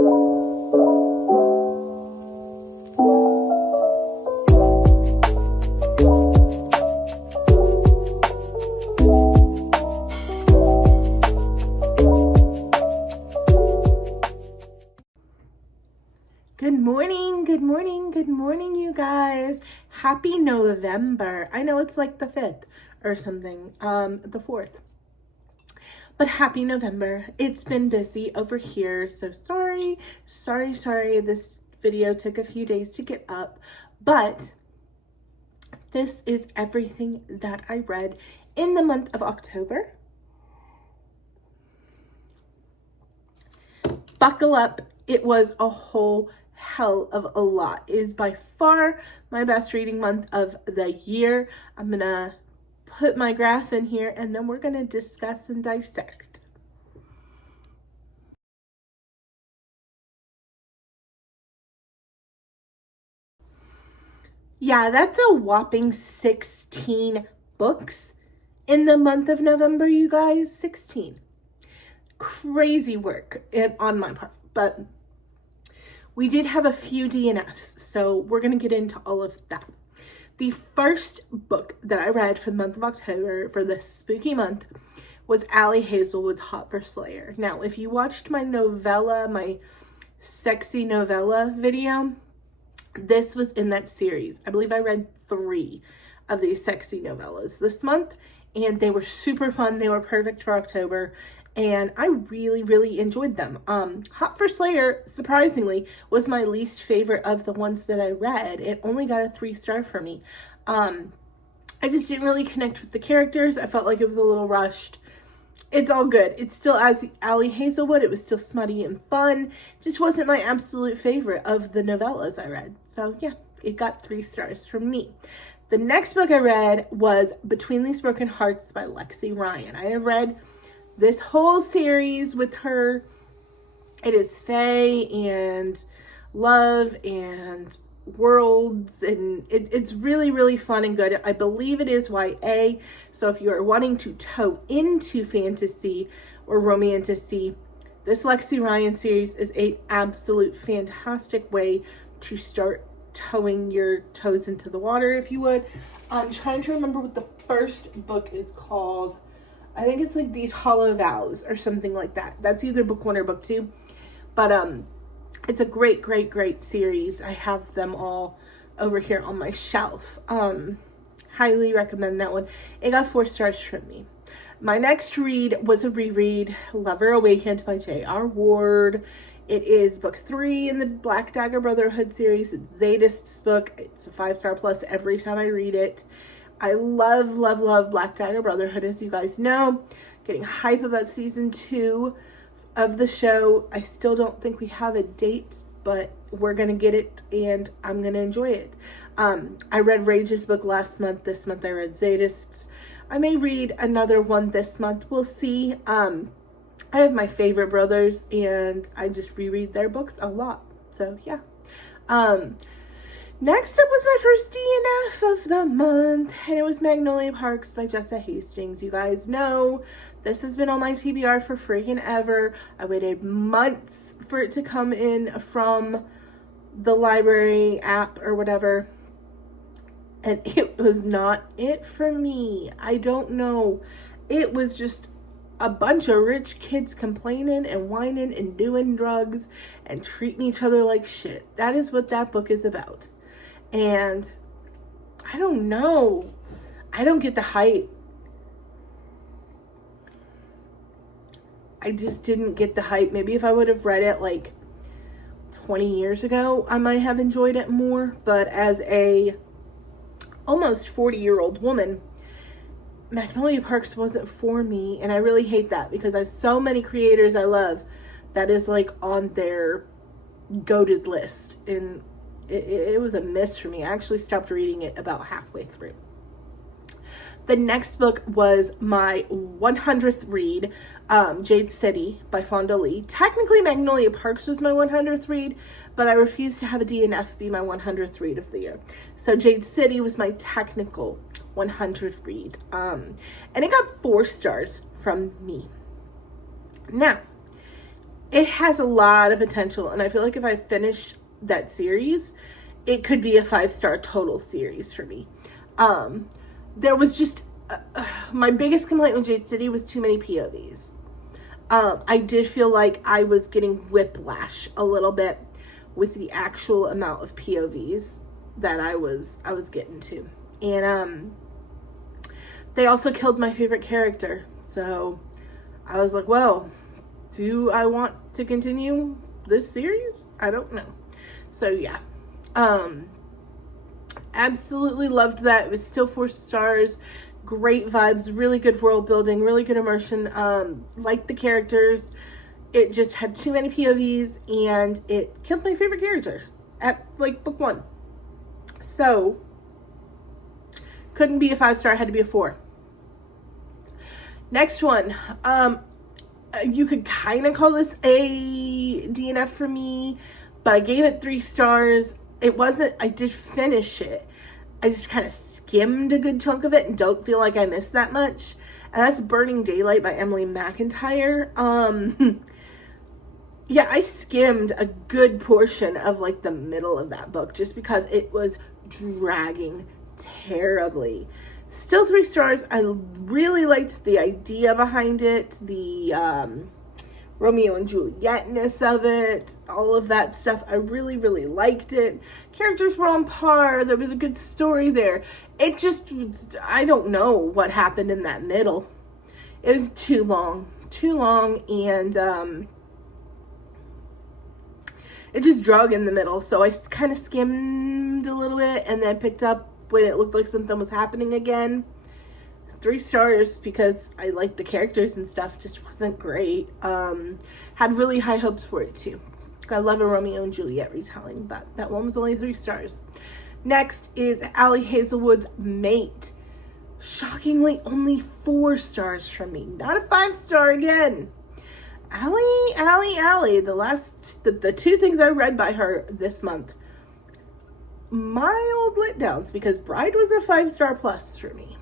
Good morning, you guys. Happy November. I know it's like the 5th or something, the 4th. But happy November. It's been busy over here, so sorry. This video took a few days to get up, but this is everything that I read in the month of October. Buckle up. It was a whole hell of a lot. It is by far my best reading month of the year. I'm gonna put my graph in here and then we're gonna discuss and dissect. Yeah, that's a whopping 16 books in the month of November, you guys. 16. Crazy work on my part, but we did have a few DNFs, so we're going to get into all of that. The first book that I read for the month of October, for this spooky month, was Ali Hazelwood's Hot for Slayer. Now, if you watched my novella, my sexy novella video, this was in that series. I believe I read 3 of these sexy novellas this month, and they were super fun. They were perfect for October, and I really enjoyed them. Hot for Slayer, surprisingly, was my least favorite of the ones that I read. It only got a 3-star for me. I just didn't really connect with the characters. I felt like it was a little rushed. It's all good. It's still as Ali Hazelwood. It was still smutty and fun. Just wasn't my absolute favorite of the novellas I read. So yeah, it got 3 stars from me. The next book I read was Between These Broken Hearts by Lexi Ryan. I have read this whole series with her. It is fae and love and worlds, and it's really fun and good. I believe it is YA, so if you are wanting to toe into fantasy or romantasy, this Lexi Ryan series is an absolute fantastic way to start toeing your toes into the water, if you would. I'm trying to remember what the first book is called. I think it's like These Hollow Vows or something like that. That's either book 1 or book 2. But it's a great series. I have them all over here on my shelf. Highly recommend that one. It got 4 stars from me. My next read was a reread, Lover Awakened by J.R. Ward. It is book 3 in the Black Dagger Brotherhood series. It's Zadist's book. It's a 5-star plus every time I read it. I love Black Dagger Brotherhood, as you guys know. Getting hype about season 2 of the show. I still don't think we have a date, but we're gonna get it and I'm gonna enjoy it. I read Rage's book last month. This month I read Zadist's. I may read another one this month. We'll see. I have my favorite brothers and I just reread their books a lot. So yeah. Next up was my first DNF of the month, and it was Magnolia Parks by Jessa Hastings. You guys know this has been on my TBR for freaking ever. I waited months for it to come in from the library app or whatever, and it was not it for me. I don't know. It was just a bunch of rich kids complaining and whining and doing drugs and treating each other like shit. That is what that book is about. And I don't know. I don't get the hype. I just didn't get the hype. Maybe if I would have read it like 20 years ago, I might have enjoyed it more. But as a almost 40-year-old woman, Magnolia Parks wasn't for me. And I really hate that because I have so many creators I love that is like on their goated list. And it was a miss for me. I actually stopped reading it about halfway through. The next book was my 100th read, Jade City by Fonda Lee. Technically, Magnolia Parks was my 100th read, but I refused to have a DNF be my 100th read of the year. So Jade City was my technical 100th read. And it got 4 stars from me. Now, it has a lot of potential, and I feel like if I finish that series, it could be a 5-star total series for me. There was just my biggest complaint with Jade City was too many POVs. I did feel like I was getting whiplash a little bit with the actual amount of POVs that I was getting to. And they also killed my favorite character. So I was like, well, do I want to continue this series? I don't know. So yeah. Absolutely loved that. It was still 4 stars. Great vibes, really good world building, really good immersion. Liked the characters. It just had too many POVs and it killed my favorite character at like book 1. So couldn't be a 5-star, had to be a 4. Next one. You could kind of call this a DNF for me, but I gave it 3 stars. It wasn't, I did finish it. I just kind of skimmed a good chunk of it and don't feel like I missed that much. And that's Burning Daylight by Emily McIntyre. Yeah, I skimmed a good portion of like the middle of that book just because it was dragging terribly. Still 3 stars. I really liked the idea behind it, the Romeo and Juliet-ness of it, all of that stuff. I really, really liked it. Characters were on par. There was a good story there. It just, I don't know what happened in that middle. It was too long, and it just drug in the middle. So I kind of skimmed a little bit and then picked up when it looked like something was happening again. 3 stars because I liked the characters and stuff, just wasn't great. Had really high hopes for it too. I love a Romeo and Juliet retelling, but that one was only 3 stars. Next is Ali Hazelwood's Mate. Shockingly, only 4 stars from me. Not a 5-star again. Ali, the 2 things I read by her this month. Mild letdowns because Bride was a 5-star plus for me.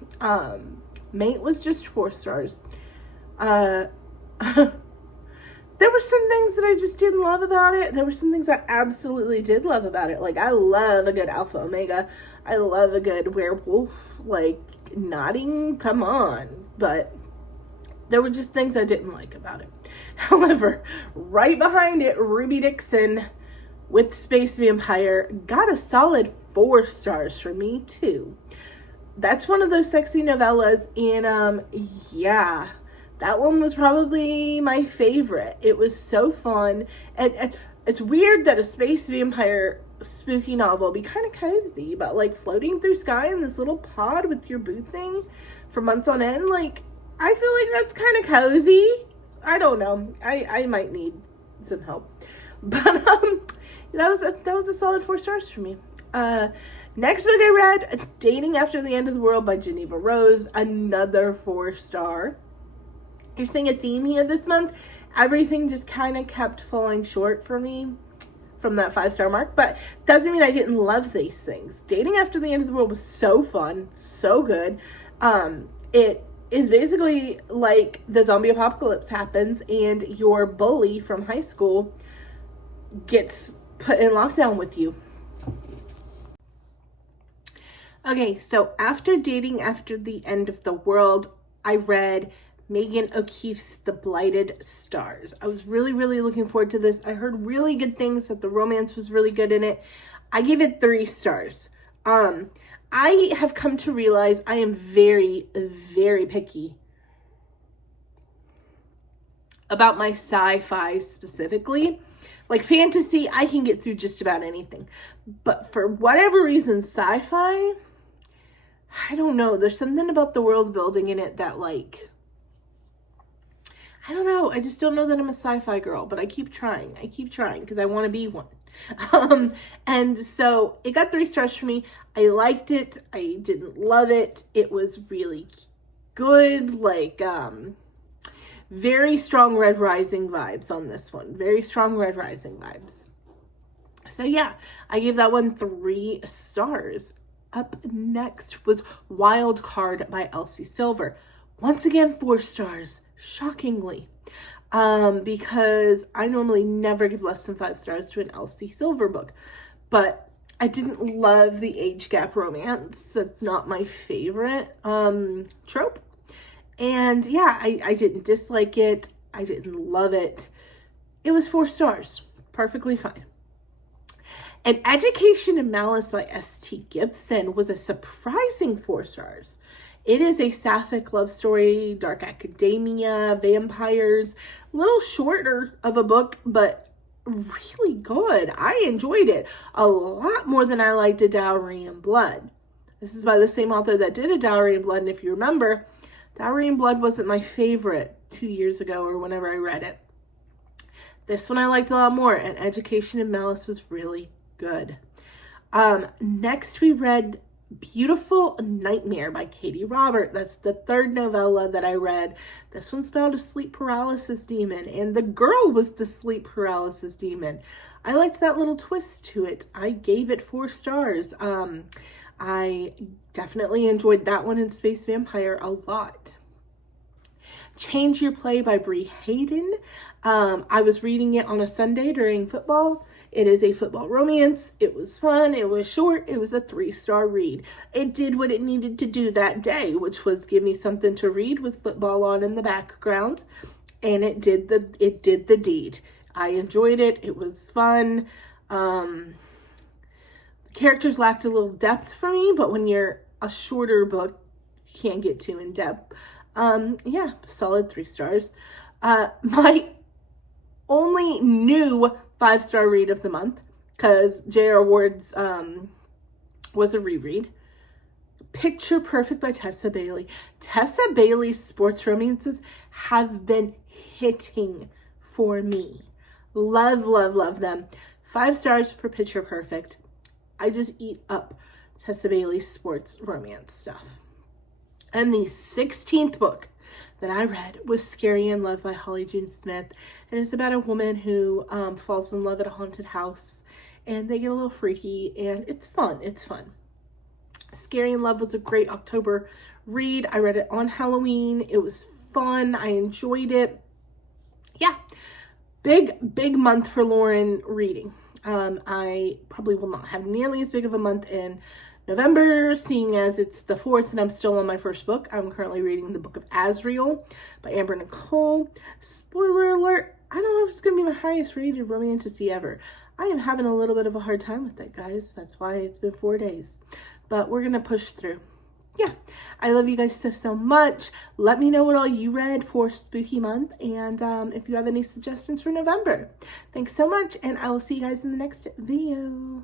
Mate was just 4 stars. There were some things that I just didn't love about it. There were some things I absolutely did love about it. Like, I love a good Alpha Omega. I love a good werewolf, like, nodding, come on. But there were just things I didn't like about it. However, right behind it, Ruby Dixon with Space Vampire got a solid 4 stars from me too. That's one of those sexy novellas, and yeah, that one was probably my favorite. It was so fun, and it's weird that a space vampire spooky novel be kind of cozy, but like floating through sky in this little pod with your boo thing for months on end, like, I feel like that's kind of cozy. I don't know. I might need some help, but that was a solid 4 stars for me. Next book I read, Dating After the End of the World by Geneva Rose, another 4 star. You're seeing a theme here this month. Everything just kind of kept falling short for me from that 5-star mark, but doesn't mean I didn't love these things. Dating After the End of the World was so fun, so good. It is basically like the zombie apocalypse happens and your bully from high school gets put in lockdown with you. Okay, so after Dating After the End of the World, I read Megan O'Keefe's The Blighted Stars. I was really, really looking forward to this. I heard really good things, that the romance was really good in it. I gave it 3 stars. I have come to realize I am very, very picky about my sci-fi specifically. Like fantasy, I can get through just about anything. But for whatever reason, sci-fi, I don't know. There's something about the world building in it that, like, I don't know. I just don't know that I'm a sci-fi girl, but I keep trying. Because I want to be one. And so it got 3 stars for me. I liked it. I didn't love it. It was really good. Like, very strong Red Rising vibes on this one. Very strong Red Rising vibes. So yeah, I gave that one 3 stars. Up next was Wild Card by Elsie Silver. Once again, 4 stars. Shockingly. because I normally never give less than 5 stars to an Elsie Silver book. But I didn't love the age gap romance. That's not my favorite trope. And yeah, I didn't dislike it. I didn't love it. It was 4 stars. Perfectly fine. An Education in Malice by S.T. Gibson was a surprising 4 stars. It is a sapphic love story, dark academia, vampires, a little shorter of a book, but really good. I enjoyed it a lot more than I liked A Dowry in Blood. This is by the same author that did A Dowry in Blood, and if you remember, Dowry in Blood wasn't my favorite 2 years ago or whenever I read it. This one I liked a lot more, and Education in Malice was really good. Next we read Beautiful Nightmare by Katie Robert. That's the 3rd novella that I read. This one's about a sleep paralysis demon, and the girl was the sleep paralysis demon. I liked that little twist to it. I gave it 4 stars. I definitely enjoyed that one in Space Vampire a lot. Change Your Play by Bree Hayden. I was reading it on a Sunday during football. It is a football romance. It was fun. It was short. It was a 3-star read. It did what it needed to do that day, which was give me something to read with football on in the background. And it did the deed. I enjoyed it. It was fun. The characters lacked a little depth for me, but when you're a shorter book, you can't get too in depth. Yeah, solid 3 stars. My only new 5-star read of the month, because J.R. Ward's was a reread. Picture Perfect by Tessa Bailey. Tessa Bailey's sports romances have been hitting for me. Love, love, love them. 5 stars for Picture Perfect. I just eat up Tessa Bailey's sports romance stuff. And the 16th book that I read was Scary in Love by Holly Jean Smith. And it's about a woman who falls in love at a haunted house, and they get a little freaky, and it's fun. It's fun. Scary in Love was a great October read. I read it on Halloween. It was fun. I enjoyed it. Yeah, big month for Lauren reading. I probably will not have nearly as big of a month in November, seeing as it's the 4th and I'm still on my first book. I'm currently reading the Book of Azriel by Amber Nicole. Spoiler alert, I don't know if it's going to be my highest rated romantasy ever. I am having a little bit of a hard time with that, guys. That's why it's been 4 days. But we're going to push through. Yeah, I love you guys so much. Let me know what all you read for Spooky Month, and if you have any suggestions for November. Thanks so much, and I will see you guys in the next video.